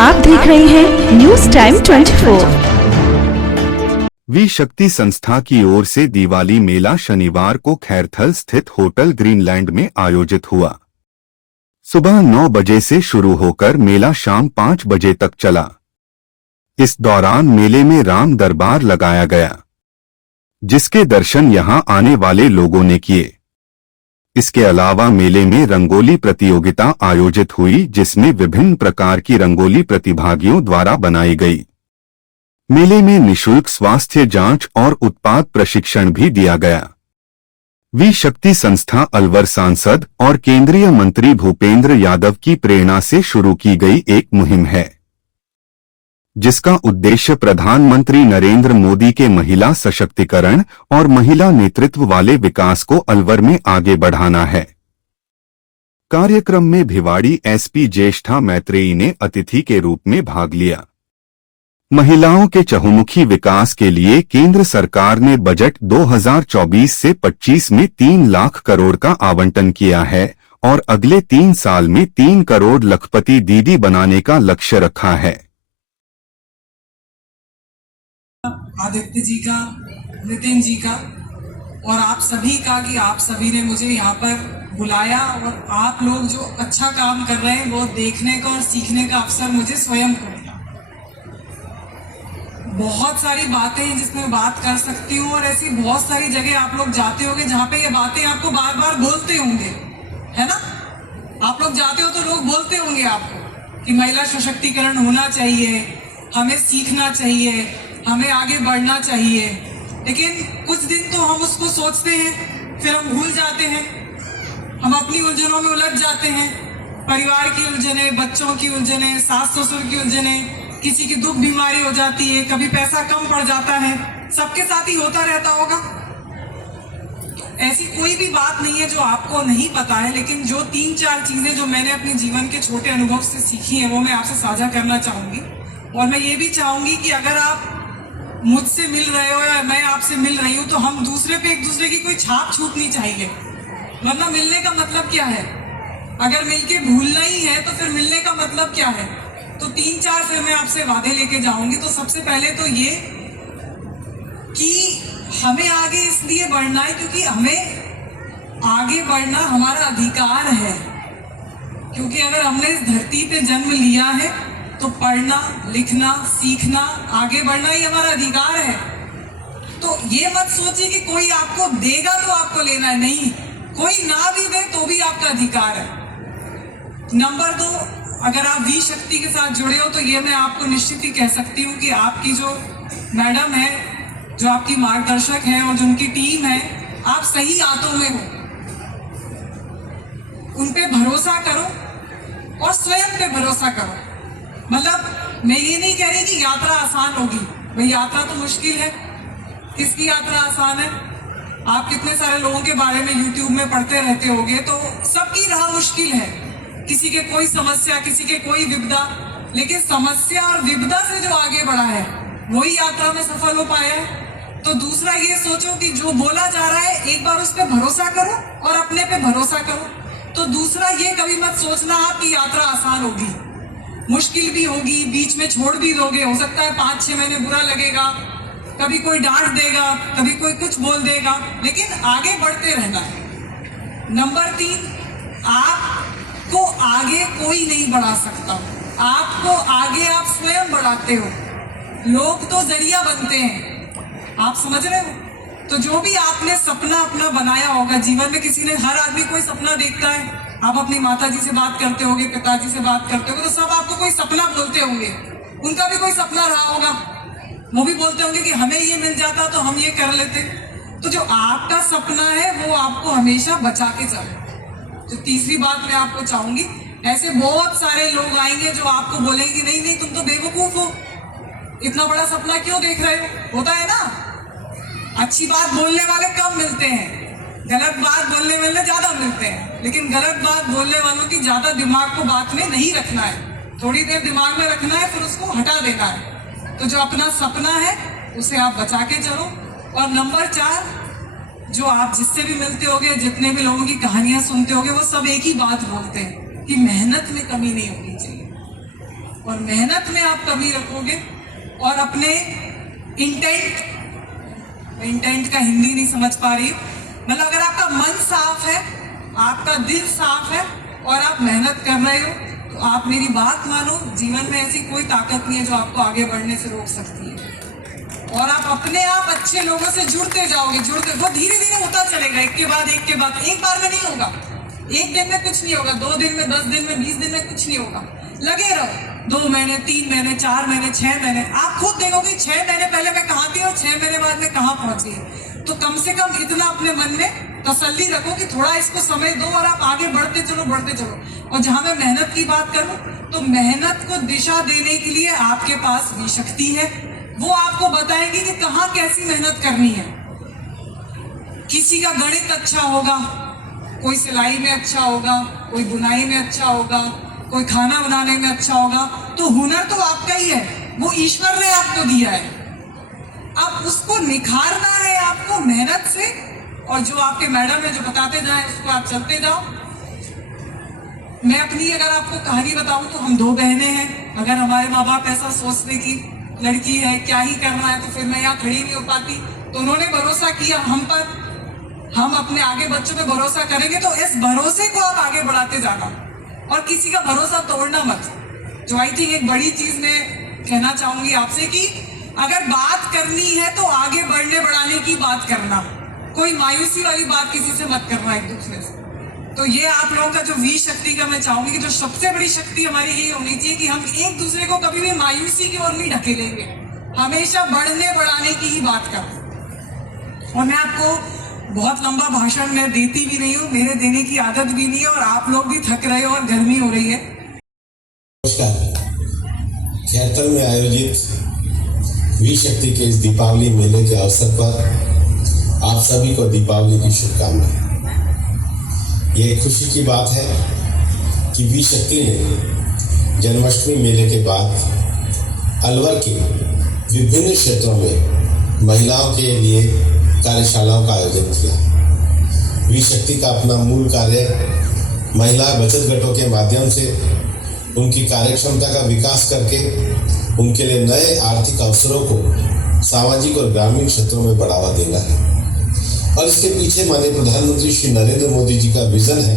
आप देख रहे हैं न्यूज टाइम 24। वी शक्ति संस्था की ओर से दिवाली मेला शनिवार को खैरथल स्थित होटल ग्रीनलैंड में आयोजित हुआ। सुबह 9 बजे से शुरू होकर मेला शाम 5 बजे तक चला। इस दौरान मेले में राम दरबार लगाया गया, जिसके दर्शन यहां आने वाले लोगों ने किए। इसके अलावा मेले में रंगोली प्रतियोगिता आयोजित हुई, जिसमें विभिन्न प्रकार की रंगोली प्रतिभागियों द्वारा बनाई गई। मेले में निःशुल्क स्वास्थ्य जांच और उत्पाद प्रशिक्षण भी दिया गया। वी शक्ति संस्था अलवर सांसद और केंद्रीय मंत्री भूपेंद्र यादव की प्रेरणा से शुरू की गई एक मुहिम है, जिसका उद्देश्य प्रधानमंत्री नरेंद्र मोदी के महिला सशक्तिकरण और महिला नेतृत्व वाले विकास को अलवर में आगे बढ़ाना है। कार्यक्रम में भिवाड़ी एसपी ज्येष्ठा मैत्रेयी ने अतिथि के रूप में भाग लिया। महिलाओं के चहुमुखी विकास के लिए केंद्र सरकार ने बजट 2024 से 25 में 3 लाख करोड़ का आवंटन किया है और अगले 3 साल में 3 करोड़ लखपति दीदी बनाने का लक्ष्य रखा है। आदित्य जी का, नितिन जी का और आप सभी का कि आप सभी ने मुझे यहाँ पर बुलाया और आप लोग जो अच्छा काम कर रहे हैं वो देखने का और सीखने का अवसर मुझे स्वयं को मिला। बहुत सारी बातें हैं जिसमें बात कर सकती हूँ और ऐसी बहुत सारी जगह आप लोग जाते होंगे जहाँ पे ये बातें आपको बार बार बोलते होंगे, है ना? आप लोग जाते हो तो लोग बोलते होंगे आपको कि महिला सशक्तिकरण होना चाहिए, हमें सीखना चाहिए, हमें आगे बढ़ना चाहिए। लेकिन कुछ दिन तो हम उसको सोचते हैं, फिर हम भूल जाते हैं, हम अपनी उलझनों में उलझ जाते हैं। परिवार की उलझने, बच्चों की उलझने, सास ससुर की उलझने, किसी की दुख बीमारी हो जाती है, कभी पैसा कम पड़ जाता है, सबके साथ ही होता रहता होगा। ऐसी कोई भी बात नहीं है जो आपको नहीं पता है, लेकिन जो 3-4 चीजें जो मैंने अपने जीवन के छोटे अनुभव से सीखी हैं वो मैं आपसे साझा करना चाहूंगी। और मैं ये भी चाहूंगी कि अगर आप मुझसे मिल रहे हो या मैं आपसे मिल रही हूँ तो हम दूसरे पे एक दूसरे की कोई छाप छूटनी चाहिए, वरना मिलने का मतलब क्या है? अगर मिलके भूलना ही है तो फिर मिलने का मतलब क्या है? तो 3-4 फिर मैं आपसे वादे लेके जाऊंगी। तो सबसे पहले तो ये कि हमें आगे इसलिए बढ़ना है क्योंकि हमें आगे बढ़ना हमारा अधिकार है। क्योंकि अगर हमने इस धरती पे जन्म लिया है तो पढ़ना, लिखना, सीखना, आगे बढ़ना ही हमारा अधिकार है। तो ये मत सोचिए कि कोई आपको देगा तो आपको लेना है, नहीं, कोई ना भी दे तो भी आपका अधिकार है। नंबर 2, अगर आप वी शक्ति के साथ जुड़े हो तो ये मैं आपको निश्चित ही कह सकती हूँ कि आपकी जो मैडम है, जो आपकी मार्गदर्शक है और जो उनकी टीम है, आप सही हाथों में हो। उन पे भरोसा करो और स्वयं पे भरोसा करो। मतलब मैं ये नहीं कह रही कि यात्रा आसान होगी, भाई यात्रा तो मुश्किल है। किसकी यात्रा आसान है? आप कितने सारे लोगों के बारे में YouTube में पढ़ते रहते होंगे, तो सबकी राह मुश्किल है। किसी के कोई समस्या, किसी के कोई विपदा, लेकिन समस्या और विपदा से जो आगे बढ़ा है वही यात्रा में सफल हो पाया है। तो दूसरा ये सोचो कि जो बोला जा रहा है एक बार उस पर भरोसा करो और अपने पे भरोसा करो। तो दूसरा ये कभी मत सोचना आप कि यात्रा आसान होगी, मुश्किल भी होगी, बीच में छोड़ भी दोगे, हो सकता है 5-6 महीने बुरा लगेगा, कभी कोई डांट देगा, कभी कोई कुछ बोल देगा, लेकिन आगे बढ़ते रहना है। नंबर 3, आपको आगे कोई नहीं बढ़ा सकता, आपको आगे आप स्वयं बढ़ाते हो। लोग तो जरिया बनते हैं, आप समझ रहे हो? तो जो भी आपने सपना अपना बनाया होगा जीवन में, किसी ने, हर आदमी कोई सपना देखता है। आप अपनी माता जी से बात करते होंगे, पिताजी से बात करते होंगे, तो सब आपको कोई सपना बोलते होंगे। उनका भी कोई सपना रहा होगा, वो भी बोलते होंगे कि हमें ये मिल जाता तो हम ये कर लेते। तो जो आपका सपना है वो आपको हमेशा बचा के चले। तो तीसरी बात मैं आपको चाहूंगी, ऐसे बहुत सारे लोग आएंगे जो आपको बोलेंगे कि नहीं नहीं तुम तो बेवकूफ हो, इतना बड़ा सपना क्यों देख रहे हो। होता है ना, अच्छी बात बोलने वाले कम मिलते हैं, गलत बात बोलने वाले ज्यादा मिलते हैं। लेकिन गलत बात बोलने वालों की ज्यादा दिमाग को बात में नहीं रखना है, थोड़ी देर दिमाग में रखना है, फिर उसको हटा देना है। तो जो अपना सपना है उसे आप बचा के चलो। और नंबर 4, जो आप जिससे भी मिलते होगे, जितने भी लोगों की कहानियां सुनते होगे, वो सब एक ही बात बोलते हैं कि मेहनत में कमी नहीं होनी चाहिए। और मेहनत में आप कमी रखोगे और अपने इंटेंट का हिंदी नहीं समझ पा रही हूँ, मतलब अगर आपका मन साफ है, आपका दिल साफ है और आप मेहनत कर रहे हो, तो आप मेरी बात मानो, जीवन में ऐसी कोई ताकत नहीं है जो आपको आगे बढ़ने से रोक सकती है। और आप अपने आप अच्छे लोगों से जुड़ते जाओगे, वो धीरे धीरे होता चलेगा, एक बार में नहीं होगा, एक दिन में कुछ नहीं होगा, 2 दिन में, 10 दिन में, 20 दिन में कुछ नहीं होगा। लगे रहो 2 महीने, 3 महीने, 4 महीने, 6 महीने, आप खुद देखोगे 6 महीने पहले मैं कहाँ थी और 6 महीने बाद में कहाँ पहुंच गई। तो कम से कम इतना अपने मन में तसल्ली रखो कि थोड़ा इसको समय दो और आप आगे बढ़ते चलो। और जहां मैं मेहनत की बात करूं तो मेहनत को दिशा देने के लिए आपके पास भी शक्ति है, वो आपको बताएंगे कि कहाँ कैसी मेहनत करनी है। किसी का गणित अच्छा होगा, कोई सिलाई में अच्छा होगा, कोई बुनाई में अच्छा होगा, कोई खाना बनाने में अच्छा होगा, तो हुनर तो आपका ही है, वो ईश्वर ने आपको दिया है। अब उसको निखारना है आपको मेहनत से, और जो आपके मैडम है जो बताते जाए उसको आप चलते जाओ। मैं अपनी अगर आपको कहानी बताऊं तो हम 2 बहनें हैं। अगर हमारे माँ बाप ऐसा सोचते कि लड़की है क्या ही करना है, तो फिर मैं यहाँ खड़ी नहीं हो पाती। तो उन्होंने भरोसा किया हम पर, हम अपने आगे बच्चों पे भरोसा करेंगे, तो इस भरोसे को आप आगे बढ़ाते जाना और किसी का भरोसा तोड़ना मत। जो आई थिंक एक बड़ी चीज मैं कहना चाहूंगी आपसे कि अगर बात करनी है तो आगे बढ़ने बढ़ाने की बात करना, कोई मायूसी वाली बात किसी से मत करना एक दूसरे से। तो ये आप लोगों का जो वी शक्ति का मैं चाहूंगी कि जो सबसे बड़ी शक्ति हमारी ये होनी चाहिए कि हम एक दूसरे को कभी भी मायूसी की ओर नहीं ढकेलेंगे, हमेशा बढ़ने बढ़ाने की ही बात करें। और मैं आपको बहुत लंबा भाषण मैं देती भी नहीं हूँ, मेरे देने की आदत भी नहीं है, और आप लोग भी थक रहे हो और गर्मी हो रही है। नमस्कार। खैरथल में आयोजित वी शक्ति के इस दीपावली मेले के अवसर पर आप सभी को दीपावली की शुभकामनाएं। ये खुशी की बात है कि वी शक्ति ने जन्माष्टमी मेले के बाद अलवर के विभिन्न क्षेत्रों में महिलाओं के लिए कार्यशालाओं का आयोजन किया। वी शक्ति का अपना मूल कार्य महिला बचत गठों के माध्यम से उनकी कार्यक्षमता का विकास करके उनके लिए नए आर्थिक अवसरों को सामाजिक और ग्रामीण क्षेत्रों में बढ़ावा देना है। और इसके पीछे माननीय प्रधानमंत्री श्री नरेंद्र मोदी जी का विजन है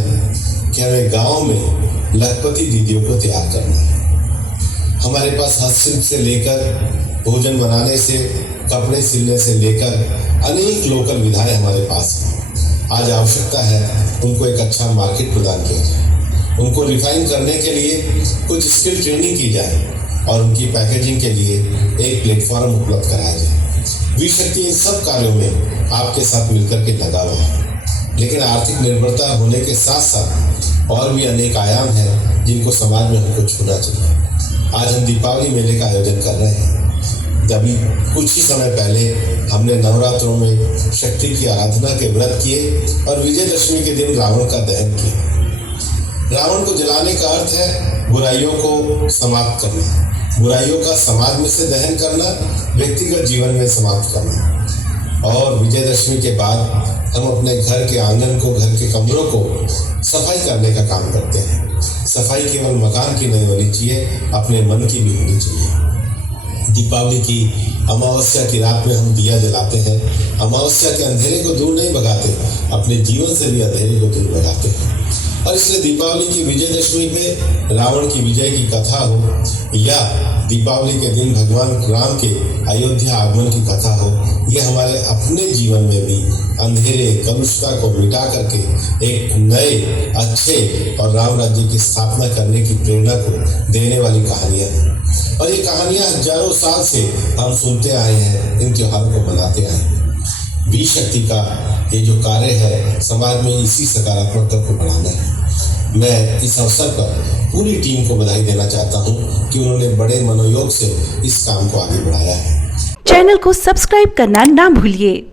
कि हमें गाँव में लखपति दीदियों को तैयार करना है। हमारे पास हस्तशिल्प से लेकर भोजन बनाने से, कपड़े सिलने से लेकर अनेक लोकल विधाएं हमारे पास हैं। आज आवश्यकता है उनको एक अच्छा मार्केट प्रदान किया जाए, उनको रिफाइन करने के लिए कुछ स्किल ट्रेनिंग की जाए और उनकी पैकेजिंग के लिए एक प्लेटफॉर्म उपलब्ध कराया जाए। वी शक्ति इन सब कार्यों में आपके साथ मिलकर के लगा हुआ है, लेकिन आर्थिक निर्भरता होने के साथ साथ और भी अनेक आयाम हैं जिनको समाज में हमको छूना चाहिए। आज हम दीपावली मेले का आयोजन कर रहे हैं। अभी कुछ ही समय पहले हमने नवरात्रों में शक्ति की आराधना के व्रत किए और विजयदशमी के दिन रावण का दहन किया। रावण को जलाने का अर्थ है बुराइयों को समाप्त करना, बुराइयों का समाज में से दहन करना, व्यक्तिगत जीवन में समाप्त करना। और विजयदशमी के बाद हम अपने घर के आंगन को, घर के कमरों को सफाई करने का काम करते हैं। सफाई केवल मकान की नहीं होनी चाहिए, अपने मन की भी होनी चाहिए। दीपावली की अमावस्या की रात में हम दिया जलाते हैं। अमावस्या के अंधेरे को दूर नहीं भगाते, अपने जीवन से भी अंधेरे को दूर भगाते हैं। और इसलिए दीपावली की विजयदशमी पे रावण की विजय की कथा हो या दीपावली के दिन भगवान राम के अयोध्या आगमन की कथा हो, ये हमारे अपने जीवन में भी अंधेरे कलुषता को मिटा करके एक नए अच्छे और राम राज्य की स्थापना करने की प्रेरणा को देने वाली कहानियाँ हैं। और ये कहानियाँ हजारों साल से हम सुनते आए हैं, इन त्योहारों को मनाते आए हैं। वी शक्ति का ये जो कार्य है समाज में इसी सकारात्मकता को बढ़ाना है। मैं इस अवसर पर पूरी टीम को बधाई देना चाहता हूँ कि उन्होंने बड़े मनोयोग से इस काम को आगे बढ़ाया है। चैनल को सब्सक्राइब करना ना भूलिए।